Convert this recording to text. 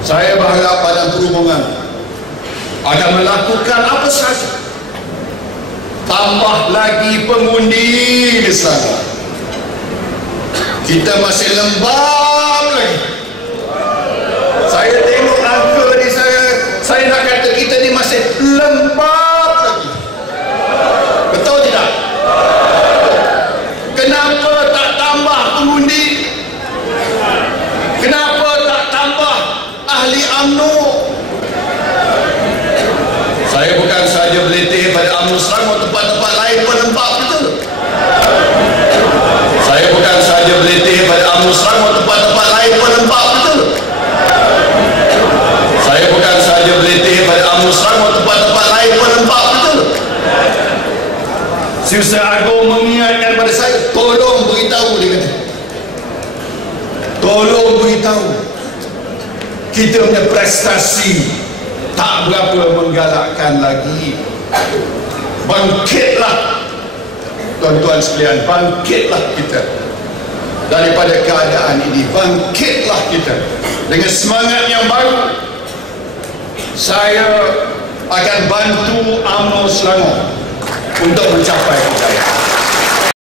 Saya berharap Badan Perhubungan akan melakukan apa sahaja, tambah lagi pengundi di sana. Kita masih lembab lagi. Saya tengok angka ni, saya nak kata kita ni masih lembab lagi. Betul tidak? Kenapa tak tambah pengundi? Kenapa tak tambah ahli UMNO? Saya bukan sahaja berletih pada UMNO Selangor, tempat-tempat lain pun lembab betul. Saya bukan sahaja berletih pada UMNO Selangor, tempat-tempat lain pun lembab betul. Saya bukan sahaja berletih pada UMNO Selangor, tempat-tempat lain pun lembab betul. Siuser Agung mengingatkan pada saya, tolong beritahu, dia kata, tolong beritahu, kita punya prestasi tak berapa menggalakkan lagi. Bangkitlah tuan-tuan sekalian, bangkitlah kita daripada keadaan ini, bangkitlah kita dengan semangat yang baru. Saya akan bantu UMNO Selangor untuk mencapai kejayaan.